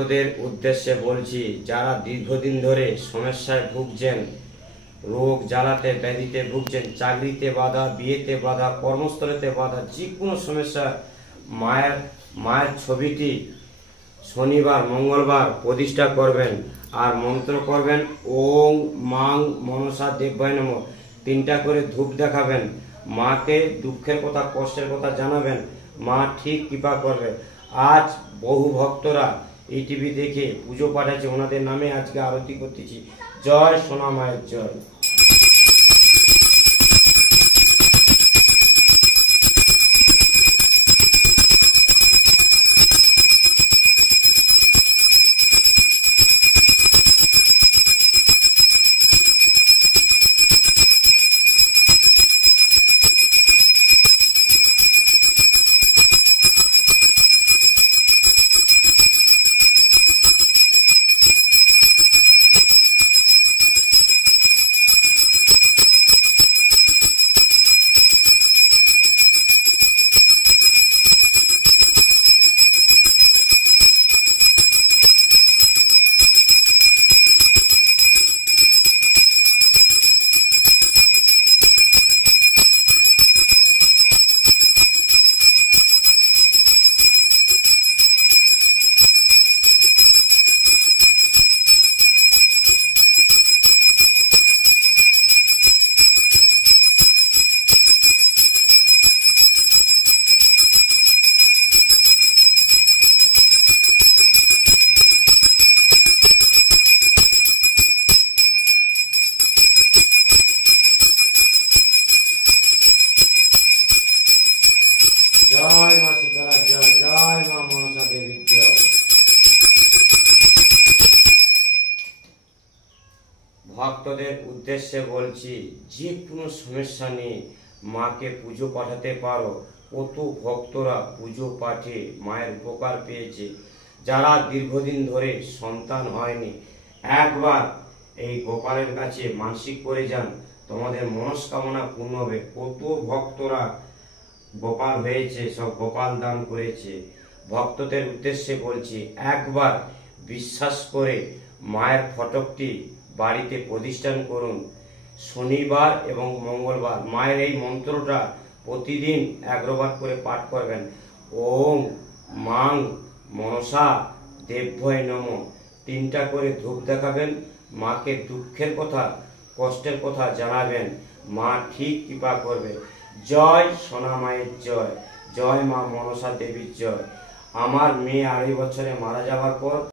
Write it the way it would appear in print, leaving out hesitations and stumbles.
ওদের উদ্দেশ্যে বলছি, যারা দীর্ঘদিন ধরে সমস্যায় ভুগছেন, রোগ জ্বালাতে ব্যাধিতে ভুগছেন, চাকরিতে বাধা, বিয়েতে বাধা, কর্মস্থলেতে বাধা, যে কোনো সমস্যা, মায়ের মায়ের ছবিটি শনিবার মঙ্গলবার প্রতিষ্ঠা করবেন আর মন্ত্র করবেন ওং মাং মনসা দেবায় নমঃ। 3টা করে ধূপ দেখাবেন, মাকে দুঃখের কথা কষ্টের কথা জানাবেন, মা ঠিক কৃপা করবে। আজ বহু ভক্তরা এই টিভি দেখে পুজো পাঠাচ্ছে, ওনাদের নামে আজকে আরতি করতেছি। জয় সোনা মায়ের জয়। জয় মা শীতলার জয়, জয় মা মনসা দেবীর জয়। ভক্তদের উদ্দেশ্যে বলছি, যে কোনো সমস্যা নিয়ে মাকে পুজো পাঠাতে পারো। কত ভক্তরা পুজো পাঠে মায়ের উপকার পেয়েছে। যারা দীর্ঘদিন ধরে সন্তান হয়নি, একবার এই গোপালের কাছে মানসিক করে যান, তোমাদের মনস্কামনা পূর্ণ হবে। কত ভক্তরা গোপাল হয়েছে, সব গোপাল দান করেছে। ভক্তদের উদ্দেশ্যে বলছি, একবার বিশ্বাস করে মায়ের ফটকটি বাড়িতে প্রতিষ্ঠান করুন। শনিবার এবং মঙ্গলবার মায়ের এই মন্ত্রটা প্রতিদিন 11 বার করে পাঠ করবেন। ওং মাং মনসা দেবায় নমঃ। 3টা করে ধূপ দেখাবেন, মাকে দুঃখের কথা কষ্টের কথা জানাবেন, মা ঠিক কৃপা করবে। জয় সোনা মায়ের জয়, জয় মা মনসা দেবীর জয়। আমার মেয়ে 2.5 বছরে মারা যাওয়ার পর